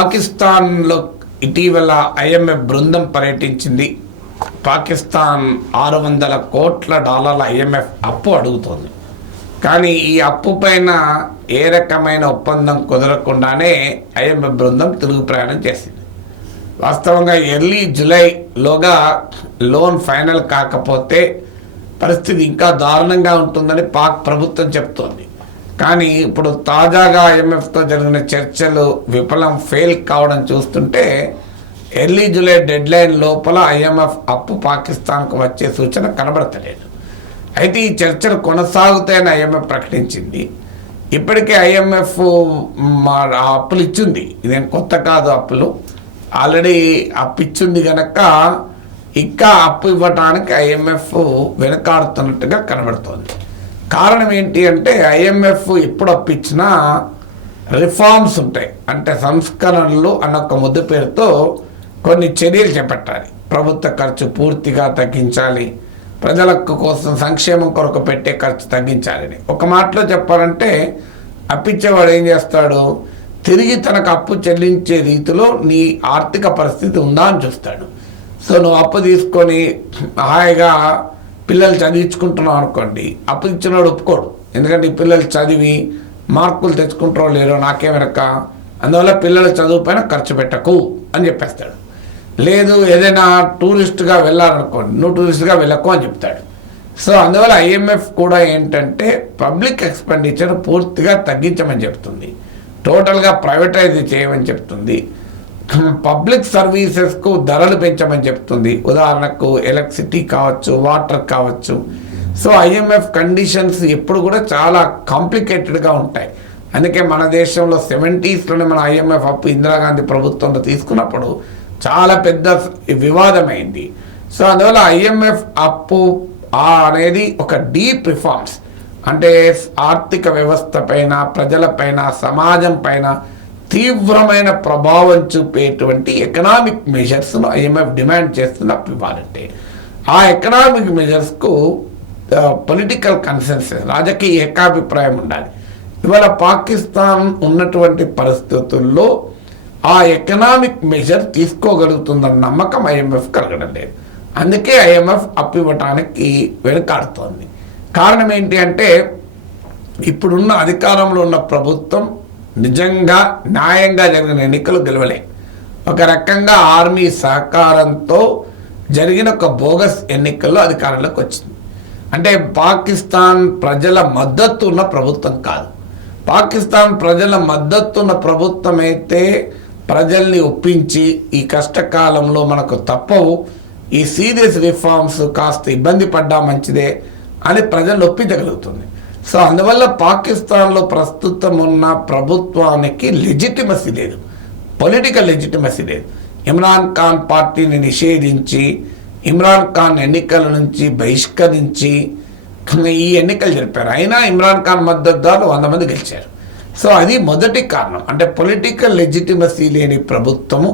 పాకిస్తాన్లో ఇటీవల ఐఎంఎఫ్ బృందం పర్యటించింది. పాకిస్తాన్ $600 కోట్ల ఐఎంఎఫ్ అప్పు అడుగుతోంది. కానీ ఈ అప్పు పైన ఏ రకమైన ఒప్పందం కుదరకుండానే ఐఎంఎఫ్ బృందం తిరుగు ప్రయాణం చేసింది. వాస్తవంగా ఎర్లీ జూలైలోగా లోన్ ఫైనల్ కాకపోతే పరిస్థితి ఇంకా దారుణంగా ఉంటుందని పాక్ ప్రభుత్వం చెప్తోంది. కానీ ఇప్పుడు తాజాగా ఐఎంఎఫ్తో జరిగిన చర్చలు ఫెయిల్ కావడం చూస్తుంటే ఎర్లీ జూలై డెడ్లైన్ లోపల ఐఎంఎఫ్ అప్పు పాకిస్తాన్కు వచ్చే సూచన కనబడతలేదు. అయితే ఈ చర్చలు కొనసాగుతాయని ఐఎంఎఫ్ ప్రకటించింది. ఇప్పటికే ఐఎంఎఫ్ అప్పులు ఇచ్చింది, ఇదేం కొత్త కాదు. అప్పులు ఆల్రెడీ అప్పు ఇచ్చింది కనుక ఇంకా అప్పు ఇవ్వడానికి ఐఎంఎఫ్ వెనకాడుతున్నట్టుగా కనబడుతోంది. కారణం ఏంటి అంటే ఐఎంఎఫ్ ఎప్పుడు అప్పు ఇచ్చినా రిఫార్మ్స్ ఉంటాయి, అంటే సంస్కరణలు అన్న ఒక ముద్దు పేరుతో కొన్ని చర్యలు చేపట్టాలి. ప్రభుత్వ ఖర్చు పూర్తిగా తగ్గించాలి, ప్రజలకు కోసం సంక్షేమం కొరకు పెట్టే ఖర్చు తగ్గించాలని. ఒక మాటలో చెప్పాలంటే అప్పిచ్చేవాడు ఏం చేస్తాడు, తిరిగి తనకు అప్పు చెల్లించే రీతిలో నీ ఆర్థిక పరిస్థితి ఉందా అని చూస్తాడు. సో నువ్వు అప్పు తీసుకొని హాయిగా పిల్లలు చదివించుకుంటున్నావు అనుకోండి, అప్పు ఇచ్చినవాడు ఒప్పుకోడు. ఎందుకంటే ఈ పిల్లలు చదివి మార్కులు తెచ్చుకుంటారో లేరో నాకేమెరక, అందువల్ల పిల్లల చదువు పైన ఖర్చు పెట్టకు అని చెప్పేస్తాడు. లేదు ఏదైనా టూరిస్ట్గా వెళ్ళాలనుకోండి, నువ్వు టూరిస్ట్గా వెళ్ళకు అని చెప్తాడు. సో అందువల్ల ఐఎంఎఫ్ కూడా ఏంటంటే పబ్లిక్ ఎక్స్పెండిచర్ పూర్తిగా తగ్గించమని చెప్తుంది, టోటల్గా ప్రైవేటైజ్ చేయమని చెప్తుంది, పబ్లిక్ సర్వీసెస్కు ధరలు పెంచమని చెప్తుంది. ఉదాహరణకు ఎలక్ట్రిసిటీ కావచ్చు, వాటర్ కావచ్చు. సో ఐఎంఎఫ్ కండిషన్స్ ఎప్పుడు కూడా చాలా కాంప్లికేటెడ్గా ఉంటాయి. అందుకే మన దేశంలో 70s మన ఐఎంఎఫ్ అప్పు ఇందిరాగాంధీ ప్రభుత్వంలో తీసుకున్నప్పుడు చాలా పెద్ద వివాదమైంది. సో అందువల్ల ఐఎంఎఫ్ అప్పు అనేది ఒక డీప్ రిఫార్మ్స్, అంటే ఆర్థిక వ్యవస్థ పైన, ప్రజలపైన, సమాజం పైన తీవ్రమైన ప్రభావం చూపేటువంటి ఎకనామిక్ మెజర్స్ను ఐఎంఎఫ్ డిమాండ్ చేస్తున్న అప్పు ఇవ్వాలంటే ఆ ఎకనామిక్ మెజర్స్కు పొలిటికల్ కన్సెన్సస్, రాజకీయ ఏకాభిప్రాయం ఉండాలి. ఇవాళ పాకిస్తాన్ ఉన్నటువంటి పరిస్థితుల్లో ఆ ఎకనామిక్ మెజర్ తీసుకోగలుగుతుందన్న నమ్మకం ఐఎంఎఫ్ కలగడం లేదు. అందుకే ఐఎంఎఫ్ అప్పు ఇవ్వటానికి వెనుకాడుతోంది. కారణం ఏంటి అంటే ఇప్పుడున్న అధికారంలో ఉన్న ప్రభుత్వం నిజంగా న్యాయంగా జరిగిన ఎన్నికలు గెలవలే. ఒక రకంగా ఆర్మీ సహకారంతో జరిగిన ఒక బోగస్ ఎన్నికల్లో అధికారంలోకి వచ్చింది. అంటే పాకిస్తాన్ ప్రజల మద్దతు ఉన్న ప్రభుత్వం కాదు. పాకిస్తాన్ ప్రజల మద్దతు ఉన్న ప్రభుత్వం అయితే ప్రజల్ని ఒప్పించి ఈ కష్టకాలంలో మనకు తప్పవు, ఈ సీరియస్ రిఫార్మ్స్ కాస్త ఇబ్బంది పడ్డా మంచిదే అని ప్రజలను ఒప్పించగలుగుతుంది. సో అందువల్ల పాకిస్తాన్లో ప్రస్తుతం ఉన్న ప్రభుత్వానికి లెజిటిమసీ లేదు, పొలిటికల్ లెజిటిమసీ లేదు. ఇమ్రాన్ ఖాన్ పార్టీని నిషేధించి, ఇమ్రాన్ ఖాన్ ఎన్నికల నుంచి బహిష్కరించి ఈ ఎన్నికలు జరిపారు. అయినా ఇమ్రాన్ ఖాన్ మద్దతుదారులు 100 మంది గెలిచారు. సో అది మొదటి కారణం. అంటే పొలిటికల్ లెజిటిమసీ లేని ప్రభుత్వము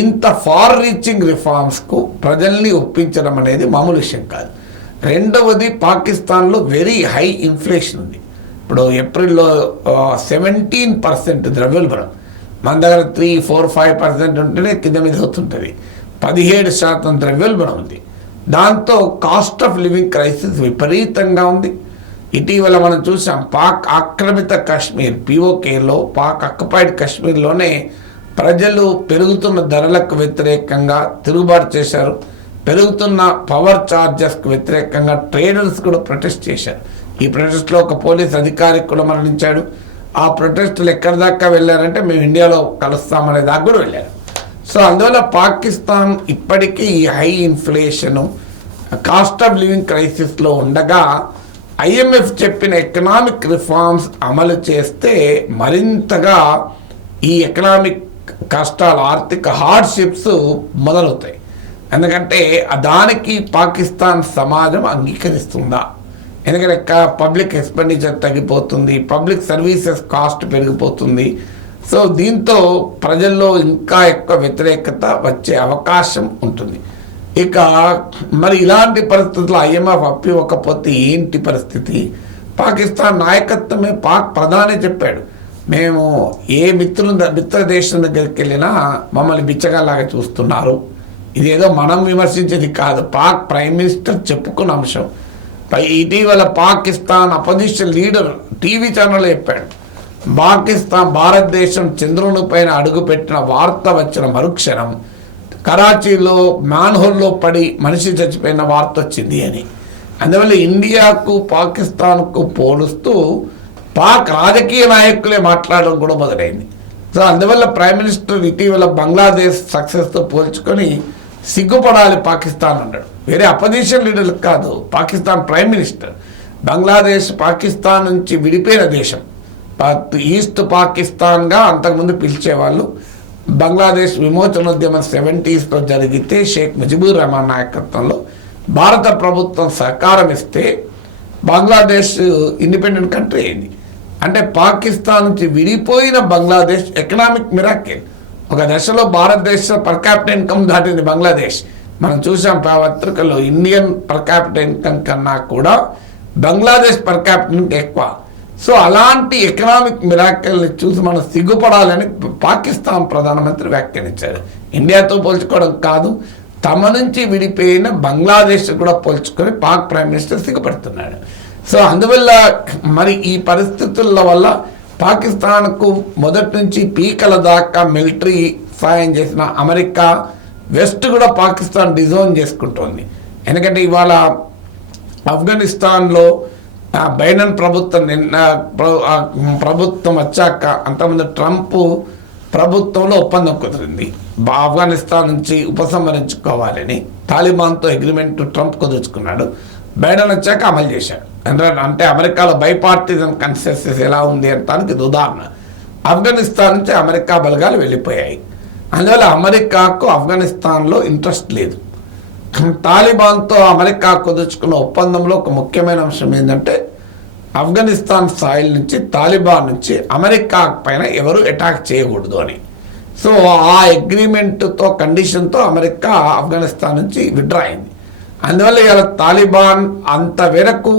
ఇంత ఫార్ రీచింగ్ రిఫార్మ్స్కు ప్రజల్ని ఒప్పించడం అనేది మామూలు విషయం కాదు. రెండవది, పాకిస్తాన్లో వెరీ హై ఇన్ఫ్లేషన్ ఉంది. ఇప్పుడు ఏప్రిల్లో 17% ద్రవ్యోల్బణం, మన దగ్గర 3-4-5% ఉంటేనే కింద మీద అవుతుంటుంది. 17% ద్రవ్యోల్బణం ఉంది. దాంతో కాస్ట్ ఆఫ్ లివింగ్ క్రైసిస్ విపరీతంగా ఉంది. ఇటీవల మనం చూసాం పాక్ ఆక్రమిత కాశ్మీర్ POKలో, పాక్ ఆక్యుపైడ్ కాశ్మీర్లోనే ప్రజలు పెరుగుతున్న ధరలకు వ్యతిరేకంగా తిరుగుబాటు చేశారు. పెరుగుతున్న పవర్ ఛార్జెస్కు వ్యతిరేకంగా ట్రేడర్స్ కూడా ప్రొటెస్ట్ చేశారు. ఈ ప్రొటెస్ట్లో ఒక పోలీస్ అధికారి కూడా మరణించాడు. ఆ ప్రొటెస్టులు ఎక్కడి దాకా వెళ్ళారంటే మేము ఇండియాలో కలుస్తామనే దాకా కూడా వెళ్ళారు. సో అందువల్ల పాకిస్తాన్ ఇప్పటికీ ఈ high inflation, cost of living క్రైసిస్లో ఉండగా ఐఎంఎఫ్ చెప్పిన ఎకనామిక్ రిఫార్మ్స్ అమలు చేస్తే మరింతగా ఈ ఎకనామిక్ కష్టాలు, ఆర్థిక హార్డ్షిప్స్ మొదలవుతాయి. ఎందుకంటే దానికి పాకిస్తాన్ సమాజం అంగీకరిస్తుందా? ఎందుకంటే పబ్లిక్ ఎక్స్పెండిచర్ తగ్గిపోతుంది, పబ్లిక్ సర్వీసెస్ కాస్ట్ పెరిగిపోతుంది. సో దీంతో ప్రజల్లో ఇంకా ఎక్కువ వ్యతిరేకత వచ్చే అవకాశం ఉంటుంది. ఇక మరి ఇలాంటి పరిస్థితుల్లో ఐఎంఎఫ్ అప్పు ఇవ్వకపోతే ఏంటి పరిస్థితి? పాకిస్తాన్ నాయకత్వమే, పాక్ ప్రధాని చెప్పాడు, మేము ఏ మిత్ర దేశం దగ్గరికి వెళ్ళినా మమ్మల్ని బిచ్చగాలాగా చూస్తున్నారు. ఇదేదో మనం విమర్శించేది కాదు, పాక్ ప్రైమ్ మినిస్టర్ చెప్పుకున్న అంశం. ఇటీవల పాకిస్తాన్ అపోజిషన్ లీడర్ టీవీ ఛానల్లో చెప్పాడు, భారతదేశం చంద్రుని పైన అడుగుపెట్టిన వార్త వచ్చిన మరుక్షణం కరాచీలో మ్యాన్హోల్లో పడి మనిషి చచ్చిపోయిన వార్త వచ్చింది అని. అందువల్ల ఇండియాకు పాకిస్తాన్కు పోలుస్తూ పాక్ రాజకీయ నాయకులే మాట్లాడడం కూడా మొదలైంది. సో అందువల్ల ప్రైమ్ మినిస్టర్ ఇటీవల బంగ్లాదేశ్ సక్సెస్తో పోల్చుకొని సిగ్గుపడాలి పాకిస్తాన్ అన్నాడు. వేరే అపోజిషన్ లీడర్లకు కాదు, పాకిస్తాన్ ప్రైమ్ మినిస్టర్. బంగ్లాదేశ్ పాకిస్తాన్ నుంచి విడిపోయిన దేశం, ఈస్ట్ పాకిస్తాన్గా అంతకుముందు పిలిచేవాళ్ళు. బంగ్లాదేశ్ విమోచనోద్యమం 70s జరిగితే షేక్ ముజిబుర్ రహమాన్ నాయకత్వంలో భారత ప్రభుత్వం సహకారం ఇస్తే బంగ్లాదేశ్ ఇండిపెండెంట్ కంట్రీ అయింది. అంటే పాకిస్తాన్ నుంచి విడిపోయిన బంగ్లాదేశ్ ఎకనామిక్ మిరాకిల్. ఒక దశలో భారతదేశ పర్ క్యాపిటల్ ఇన్కమ్ దాటింది బంగ్లాదేశ్. మనం చూసాం పత్రికల్లో, ఇండియన్ పర్ క్యాపిటల్ ఇన్కమ్ కన్నా కూడా బంగ్లాదేశ్ పర్ క్యాపిటల్ ఇన్కమ్ ఎక్కువ. సో అలాంటి ఎకనామిక్ మిరాకిల్ని చూసి మనం సిగ్గుపడాలని పాకిస్తాన్ ప్రధానమంత్రి వ్యాఖ్యానించారు. ఇండియాతో పోల్చుకోవడం కాదు, తమ నుంచి విడిపోయిన బంగ్లాదేశ్ కూడా పోల్చుకొని పాక్ ప్రైమ్ మినిస్టర్ సిగ్గుపడుతున్నాడు. సో అందువల్ల మరి ఈ పరిస్థితుల వల్ల పాకిస్తాన్కు మొదటి నుంచి పీకల దాకా మిలిటరీ సాయం చేసిన అమెరికా, వెస్ట్ కూడా పాకిస్తాన్ డిజోన్ చేసుకుంటోంది. ఎందుకంటే ఇవాళ ఆఫ్ఘనిస్తాన్లో బైడెన్ ప్రభుత్వం వచ్చాక అంతకుముందు ట్రంప్ ప్రభుత్వంలో ఒప్పందం కుదిరింది, ఆఫ్ఘనిస్తాన్ నుంచి ఉపసంహరించుకోవాలని. తాలిబాన్తో అగ్రిమెంట్ ట్రంప్ కుదుర్చుకున్నాడు, బైడెన్ వచ్చాక అమలు చేశాడు. అంటే అమెరికాలో బైపార్టిజన్ కన్సెన్సస్ ఎలా ఉంది అంటానికి ఇది ఉదాహరణ. ఆఫ్ఘనిస్తాన్ నుంచి అమెరికా బలగాలు వెళ్ళిపోయాయి. అందువల్ల అమెరికాకు ఆఫ్ఘనిస్తాన్లో ఇంట్రెస్ట్ లేదు. తాలిబాన్తో అమెరికా కుదుర్చుకున్న ఒప్పందంలో ఒక ముఖ్యమైన అంశం ఏంటంటే ఆఫ్ఘనిస్తాన్ సాయిల్ నుంచి, తాలిబాన్ నుంచి అమెరికా పైన ఎవరు అటాక్ చేయకూడదు అని. సో ఆ అగ్రిమెంట్తో కండిషన్తో అమెరికా ఆఫ్ఘనిస్తాన్ నుంచి విత్డ్రా అయింది. అందువల్ల ఇలా తాలిబాన్ అంత మేరకు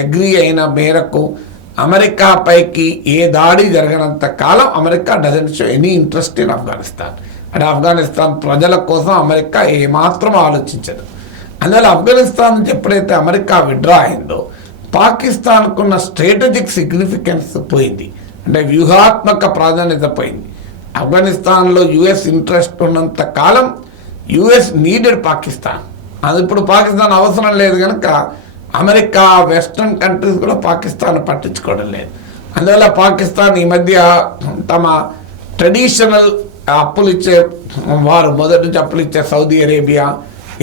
అగ్రి అయిన మేరకు అమెరికా పైకి ఏ దాడి జరగనంత కాలం America doesn't show any interest in Afghanistan. అంటే ఆఫ్ఘనిస్తాన్ ప్రజల కోసం అమెరికా ఏమాత్రం ఆలోచించదు. అందువల్ల ఆఫ్ఘనిస్తాన్ నుంచి ఎప్పుడైతే అమెరికా విత్డ్రా అయిందో పాకిస్తాన్కున్న స్ట్రాటజిక్ సిగ్నిఫికెన్స్ పోయింది, అంటే వ్యూహాత్మక ప్రాధాన్యత పోయింది. ఆఫ్ఘనిస్తాన్లో యుఎస్ ఇంట్రెస్ట్ ఉన్నంత కాలం యుఎస్ నీడెడ్ పాకిస్తాన్. అది ఇప్పుడు పాకిస్తాన్ అవసరం లేదు కనుక అమెరికా, వెస్ట్రన్ కంట్రీస్ కూడా పాకిస్తాన్ పట్టించుకోవడం లేదు. అందువల్ల పాకిస్తాన్ ఈ మధ్య తమ ట్రెడిషనల్ అప్పులు ఇచ్చే వారు, మొదటి నుంచి అప్పులు ఇచ్చే సౌదీ అరేబియా,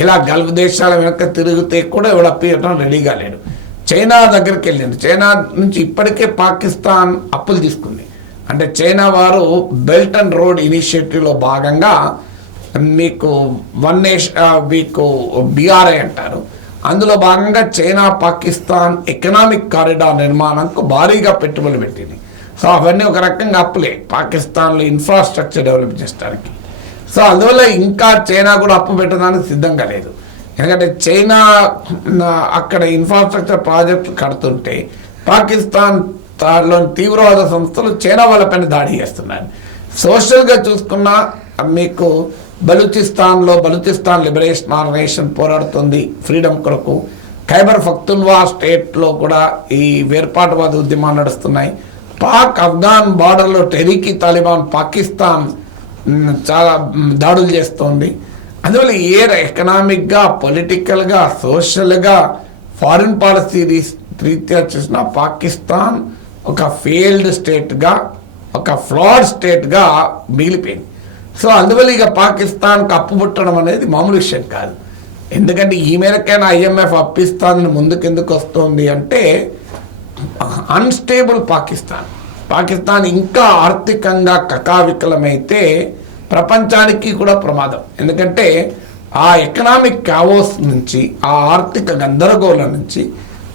ఇలా గల్ఫ్ దేశాల వెనక తిరిగితే కూడా ఎవడ అప్పియటం రెడీగా లేడు. చైనా దగ్గరికి వెళ్ళింది. చైనా నుంచి ఇప్పటికే పాకిస్తాన్ అప్పులు తీసుకుంది. అంటే చైనా వారు బెల్ట్ అండ్ రోడ్ ఇనిషియేటివ్లో భాగంగా మీకు మీకు బిఆర్ఐ అంటారు, అందులో భాగంగా చైనా పాకిస్తాన్ ఎకనామిక్ కారిడార్ నిర్మాణంకు భారీగా పెట్టుబడులు పెట్టింది. సో అవన్నీ ఒక రకంగా అప్పులే పాకిస్తాన్లో ఇన్ఫ్రాస్ట్రక్చర్ డెవలప్ చేయడానికి. సో అందువల్ల ఇంకా చైనా కూడా అప్పు పెట్టడానికి సిద్ధంగా లేదు. ఎందుకంటే చైనా అక్కడ ఇన్ఫ్రాస్ట్రక్చర్ ప్రాజెక్టులు కడుతుంటే పాకిస్తాన్ లోని తీవ్రవాద సంస్థలు చైనా వాళ్ళపైన దాడి చేస్తున్నారు. సోషల్గా చూసుకున్నా మీకు బలూచిస్తాన్ లిబరేషన్ ఆర్గనైజేషన్ పోరాడుతుంది ఫ్రీడమ్ కొరకు. ఖైబర్ పఖ్తూన్ఖ్వా స్టేట్లో కూడా ఈ వేర్పాటువాద ఉద్యమాలు నడుస్తున్నాయి. పాక్ ఆఫ్ఘాన్ బార్డర్లో టెహ్రీక్ తాలిబాన్ పాకిస్తాన్ చాలా దాడులు చేస్తోంది. అందువల్ల ఎకనామిక్గా, పొలిటికల్గా, సోషల్గా, ఫారిన్ పాలసీ రీత్యా చూసిన పాకిస్తాన్ ఒక ఫెయిల్డ్ స్టేట్గా, ఒక ఫ్లాడ్ స్టేట్గా మిగిలిపోయింది. సో అందువల్ల ఇక పాకిస్తాన్కి అప్పు పుట్టడం అనేది మామూలు విషయం కాదు. ఎందుకంటే ఈ మేరకైనా IMF అప్పిస్తానని ముందుకెందుకు వస్తుంది అంటే అన్స్టేబుల్ పాకిస్తాన్ ఇంకా ఆర్థికంగా కకావికలమైతే ప్రపంచానికి కూడా ప్రమాదం. ఎందుకంటే ఆ ఎకనామిక్ కావోస్ నుంచి, ఆ ఆర్థిక గందరగోళం నుంచి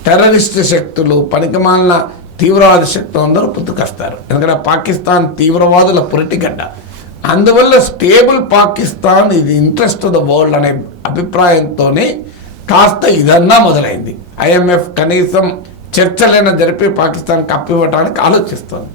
టెర్రరిస్ట్ శక్తులు, పనికిమాలిన తీవ్రవాద శక్తులు అందరూ పుట్టుకొస్తారు. ఎందుకంటే పాకిస్తాన్ తీవ్రవాదుల పురిటిగడ్డ. అందువల్ల స్టేబుల్ పాకిస్తాన్ ఇది ఇంట్రెస్ట్ ఆఫ్ ద వరల్డ్ అనే అభిప్రాయంతోనే కాస్త ఇదన్నా మొదలైంది. IMF కనీసం చర్చలైనా జరిపి పాకిస్తాన్కి అప్పివ్వడానికి ఆలోచిస్తుంది.